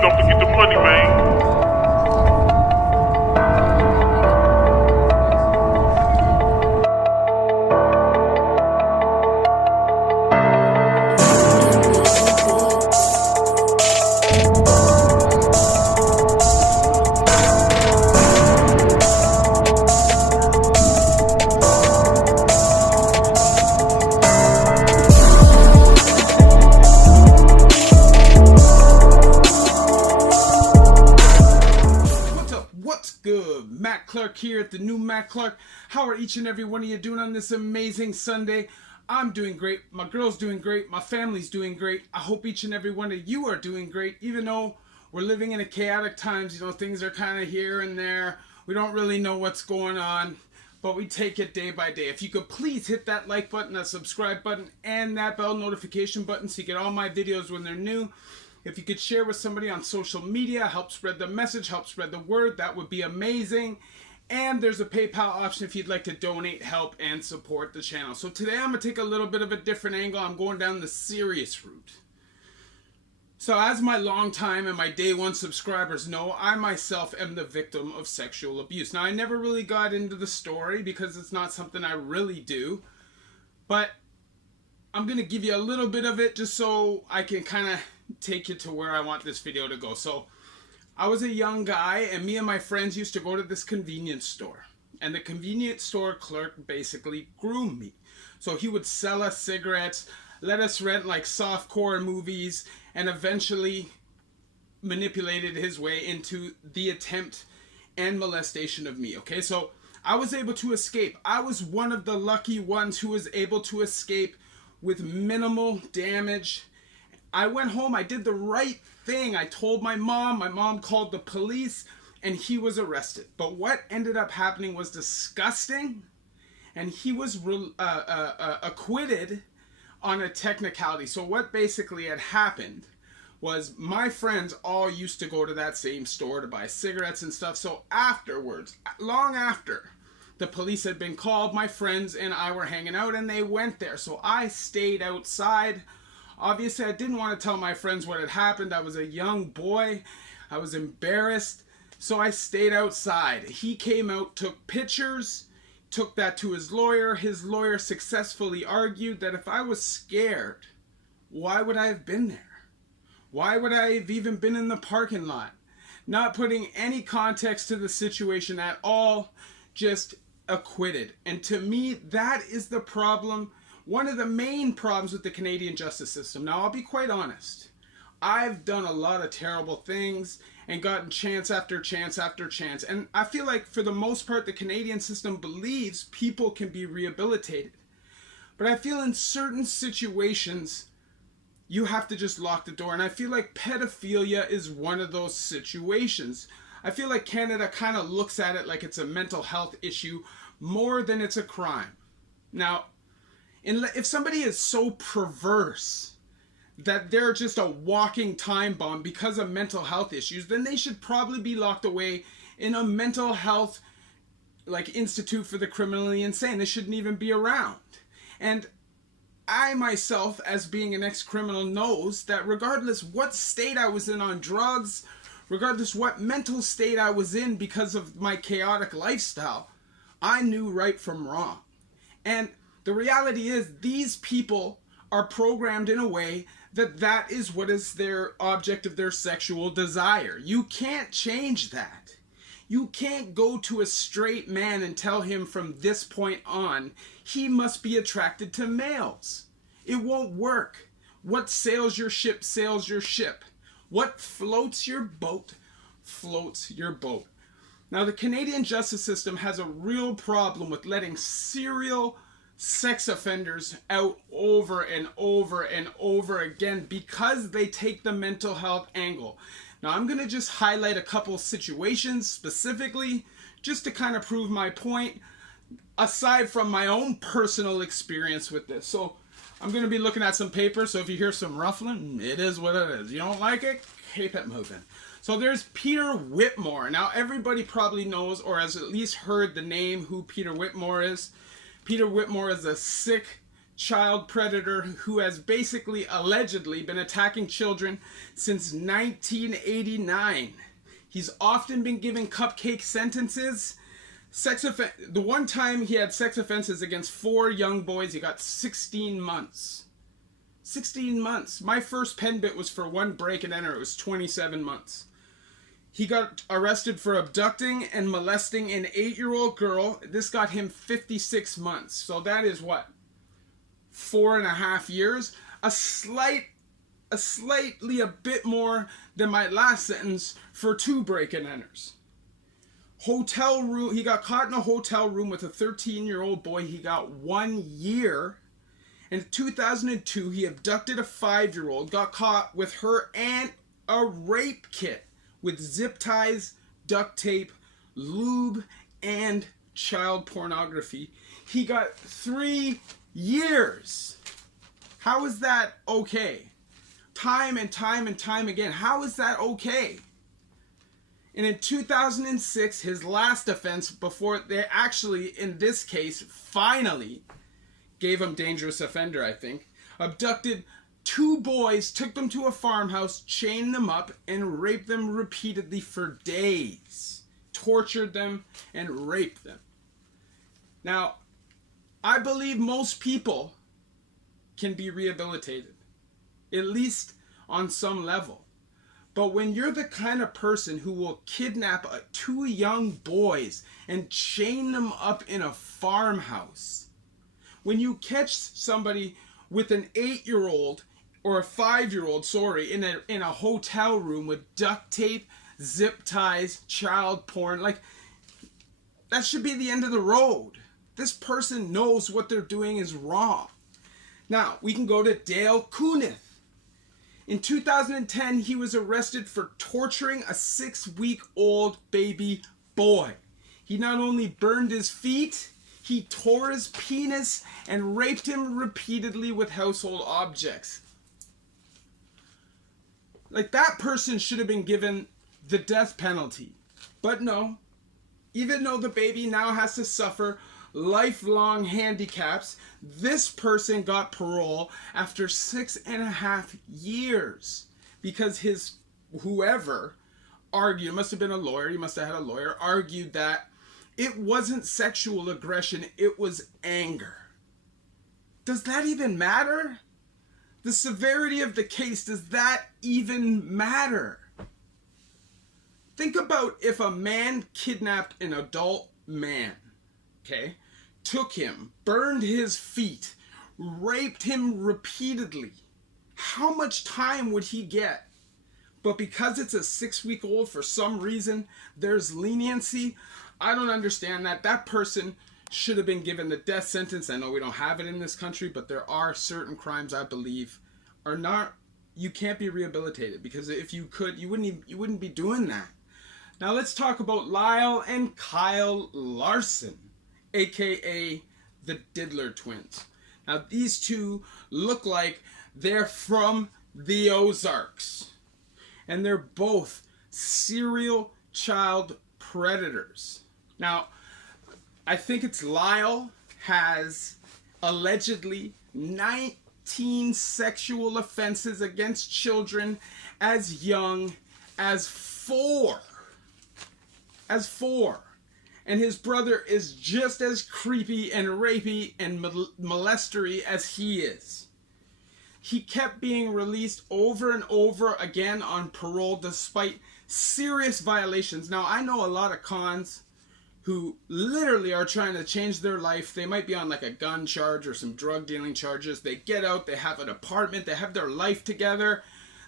don't forget the money, man. Matt Clark here at the new Matt Clark. How are each and every one of you doing on this amazing Sunday? I'm doing great. My girl's doing great. My family's doing great. I hope each and every one of you are doing great, even though we're living in a chaotic times. You know, things are kind of here and there. We don't really know what's going on, but we take it day by day. If you could please hit that like button, that subscribe button, and that bell notification button so you get all my videos when they're new. If you could share with somebody on social media, help spread the message, help spread the word, that would be amazing. And there's a PayPal option if you'd like to donate, help, and support the channel. So today I'm going to take a little bit of a different angle. I'm going down the serious route. So as my long time and my day one subscribers know, I myself am the victim of sexual abuse. Now I never really got into the story because it's not something I really do. But I'm going to give you a little bit of it just so I can kind of take you to where I want this video to go. So I was a young guy and me and my friends used to go to this convenience store, and the convenience store clerk basically groomed me. So he would sell us cigarettes, let us rent like softcore movies, and eventually manipulated his way into the attempt and molestation of me. Okay, so I was able to escape. I was one of the lucky ones who was able to escape with minimal damage. I went home, I did the right thing. I told my mom called the police, and he was arrested. But what ended up happening was disgusting, and he was acquitted on a technicality. So what basically had happened was my friends all used to go to that same store to buy cigarettes and stuff. So afterwards, long after the police had been called, my friends and I were hanging out and they went there. So I stayed outside. Obviously, I didn't want to tell my friends what had happened. I was a young boy. I was embarrassed. So I stayed outside. He came out, took pictures, took that to his lawyer. His lawyer successfully argued that if I was scared, why would I have been there? Why would I have even been in the parking lot? Not putting any context to the situation at all, just acquitted. And to me, that is the problem. One of the main problems with the Canadian justice system. Now, I'll be quite honest. I've done a lot of terrible things and gotten chance after chance after chance. And I feel like for the most part, the Canadian system believes people can be rehabilitated. But I feel in certain situations, you have to just lock the door. And I feel like pedophilia is one of those situations. I feel like Canada kind of looks at it like it's a mental health issue more than it's a crime. Now, if somebody is so perverse that they're just a walking time bomb because of mental health issues, then they should probably be locked away in a mental health like institute for the criminally insane. They shouldn't even be around. And I myself, as being an ex-criminal, knows that regardless what state I was in on drugs, regardless what mental state I was in because of my chaotic lifestyle, I knew right from wrong. And the reality is these people are programmed in a way that that is what is their object of their sexual desire. You can't change that. You can't go to a straight man and tell him from this point on he must be attracted to males. It won't work. What sails your ship sails your ship. What floats your boat floats your boat. Now, the Canadian justice system has a real problem with letting serial sex offenders out over and over and over again because they take the mental health angle. Now, I'm going to just highlight a couple situations specifically just to kind of prove my point, aside from my own personal experience with this. So I'm going to be looking at some paper, so if you hear some ruffling, it is what it is. You don't like it? Keep it moving. So there's Peter Whitmore. Now, everybody probably knows or has at least heard the name who Peter Whitmore is. Peter Whitmore is a sick child predator who has basically allegedly been attacking children since 1989. He's often been given cupcake sentences. The one time he had sex offenses against 4 young boys, he got 16 months. 16 months. My first pen bit was for 1 break and enter. It was 27 months. He got arrested for abducting and molesting an 8-year-old girl. This got him 56 months. So that is what? 4.5 years? Slightly a bit more than my last sentence for 2 break and enters. Hotel room. He got caught in a hotel room with a 13-year-old boy. He got 1 year. In 2002, he abducted a 5-year-old, got caught with her and a rape kit with zip ties, duct tape, lube, and child pornography. He got 3 years. How is that okay? Time and time and time again. How is that okay? And in 2006, his last offense before they actually, in this case, finally gave him dangerous offender, I think, abducted 2 boys, took them to a farmhouse, chained them up, and raped them repeatedly for days. Tortured them and raped them. Now, I believe most people can be rehabilitated, at least on some level. But when you're the kind of person who will kidnap 2 young boys and chain them up in a farmhouse, when you catch somebody with an 8-year-old or a 5-year-old, in a hotel room with duct tape, zip ties, child porn, like, that should be the end of the road. This person knows what they're doing is wrong. Now, we can go to Dale Kunith. In 2010, he was arrested for torturing a 6-week-old baby boy. He not only burned his feet, he tore his penis and raped him repeatedly with household objects. Like, that person should have been given the death penalty. But no, even though the baby now has to suffer lifelong handicaps, this person got parole after 6.5 years because his whoever argued, must have been a lawyer, he must have had a lawyer, argued that it wasn't sexual aggression, it was anger. Does that even matter? The severity of the case, does that even matter? Think about if a man kidnapped an adult man, okay, took him, burned his feet, raped him repeatedly. How much time would he get? But because it's a 6-week-old, for some reason, there's leniency. I don't understand that. That person should have been given the death sentence. I know we don't have it in this country, but there are certain crimes I believe are not, you can't be rehabilitated, because if you could, you wouldn't be doing that. Now let's talk about Lyle and Kyle Larson, aka the Diddler twins. Now these two look like they're from the Ozarks, and they're both serial child predators. Now, I think it's Lyle has allegedly 19 sexual offenses against children as young as 4. And his brother is just as creepy and rapey and molestery as he is. He kept being released over and over again on parole despite serious violations. Now, I know a lot of cons who literally are trying to change their life. They might be on like a gun charge or some drug dealing charges. They get out, they have an apartment, they have their life together.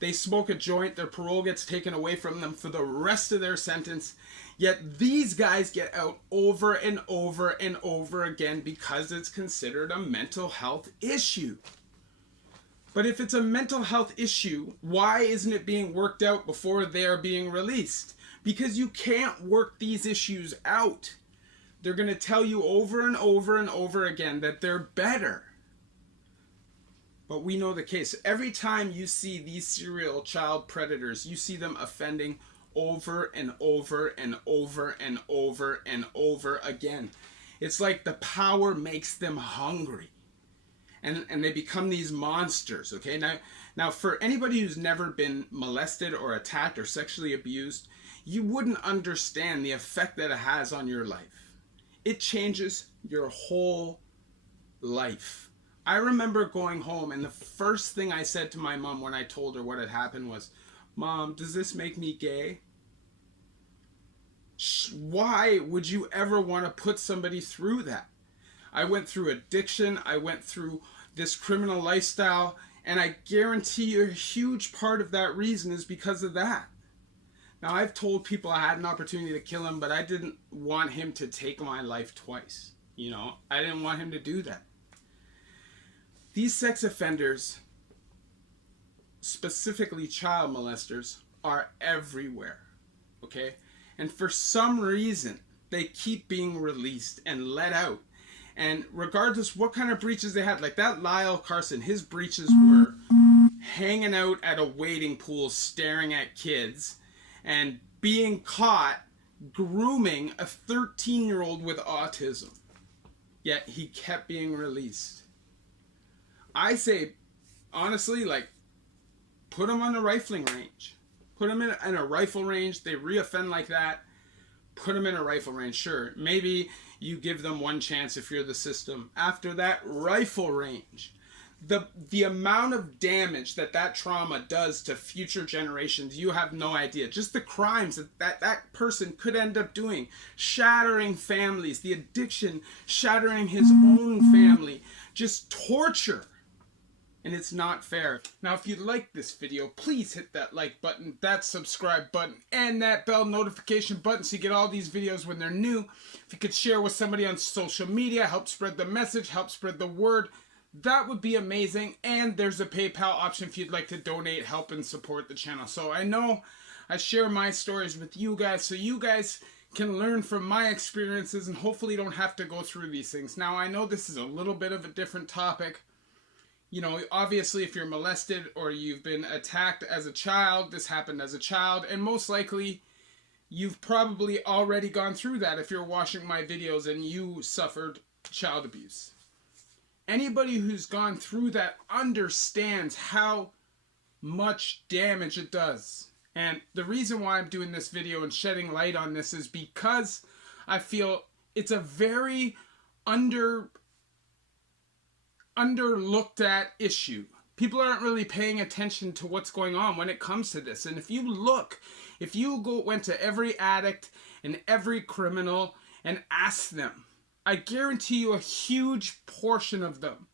They smoke a joint, their parole gets taken away from them for the rest of their sentence. Yet these guys get out over and over and over again because it's considered a mental health issue. But if it's a mental health issue, why isn't it being worked out before they're being released? Because you can't work these issues out. They're going to tell you over and over and over again that they're better. But we know the case. Every time you see these serial child predators, you see them offending over and over and over and over and over again. It's like the power makes them hungry. and they become these monsters. Okay, now for anybody who's never been molested or attacked or sexually abused, you wouldn't understand the effect that it has on your life. It changes your whole life. I remember going home, and the first thing I said to my mom when I told her what had happened was, "Mom, does this make me gay?" Why would you ever want to put somebody through that? I went through addiction, I went through this criminal lifestyle, and I guarantee you a huge part of that reason is because of that. Now, I've told people I had an opportunity to kill him, but I didn't want him to take my life twice. You know, I didn't want him to do that. These sex offenders, specifically child molesters, are everywhere. Okay? And for some reason, they keep being released and let out. And regardless what kind of breaches they had, like that Lyle Carson, his breaches were hanging out at a wading pool staring at kids and being caught grooming a 13-year-old with autism. Yet he kept being released. I say, honestly, like, put him on a rifling range. Put them in a rifle range. They reoffend like that. Put them in a rifle range. Sure, maybe you give them one chance if you're the system. After that, rifle range. The amount of damage that trauma does to future generations, you have no idea. Just the crimes that person could end up doing. Shattering families. The addiction, shattering his own family. Just torture. And it's not fair. Now, if you like this video, please hit that like button, that subscribe button, and that bell notification button so you get all these videos when they're new. If you could share with somebody on social media, help spread the message, help spread the word, that would be amazing. And there's a PayPal option if you'd like to donate, help, and support the channel. So I know I share my stories with you guys so you guys can learn from my experiences and hopefully don't have to go through these things. Now, I know this is a little bit of a different topic. You know, obviously, if you're molested or you've been attacked as a child, this happened as a child, and most likely you've probably already gone through that if you're watching my videos and you suffered child abuse. Anybody who's gone through that understands how much damage it does. And the reason why I'm doing this video and shedding light on this is because I feel it's a very underlooked at issue. People aren't really paying attention to what's going on when it comes to this. And if you went to every addict and every criminal and asked them, I guarantee you a huge portion of them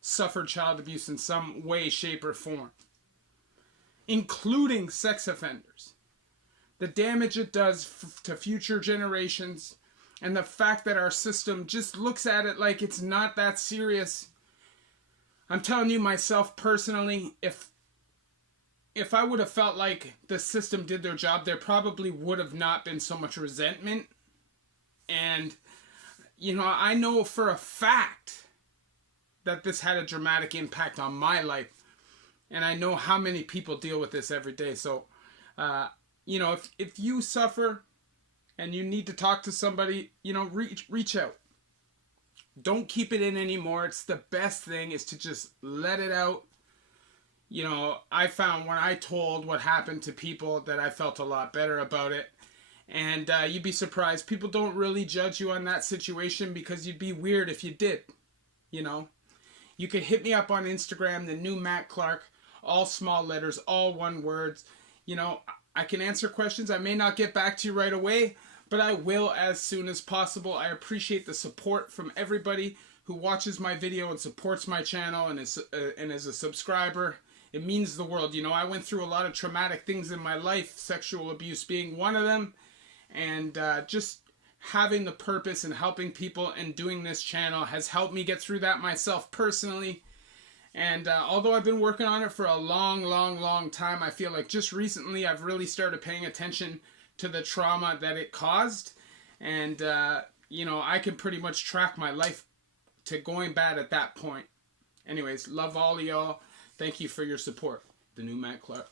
suffered child abuse in some way, shape, or form, including sex offenders. The damage it does to future generations, and the fact that our system just looks at it like it's not that serious. I'm telling you, myself personally, if I would have felt like the system did their job, there probably would have not been so much resentment. And, you know, I know for a fact that this had a dramatic impact on my life. And I know how many people deal with this every day. So, you know, if you suffer and you need to talk to somebody, you know, reach out. Don't keep it in anymore. It's the best thing is to just let it out. You know, I found when I told what happened to people that I felt a lot better about it. And you'd be surprised. People don't really judge you on that situation because you'd be weird if you did. You know, you could hit me up on Instagram, the new Matt Clark, all small letters, all one words. You know, I can answer questions. I may not get back to you right away, but I will as soon as possible. I appreciate the support from everybody who watches my video and supports my channel and is a subscriber. It means the world. You know, I went through a lot of traumatic things in my life, sexual abuse being one of them, and just having the purpose and helping people and doing this channel has helped me get through that myself personally. And although I've been working on it for a long time, I feel like just recently I've really started paying attention to the trauma that it caused. And, you know, I can pretty much track my life to going bad at that point. Anyways, love all of y'all. Thank you for your support. The new Matt Clark.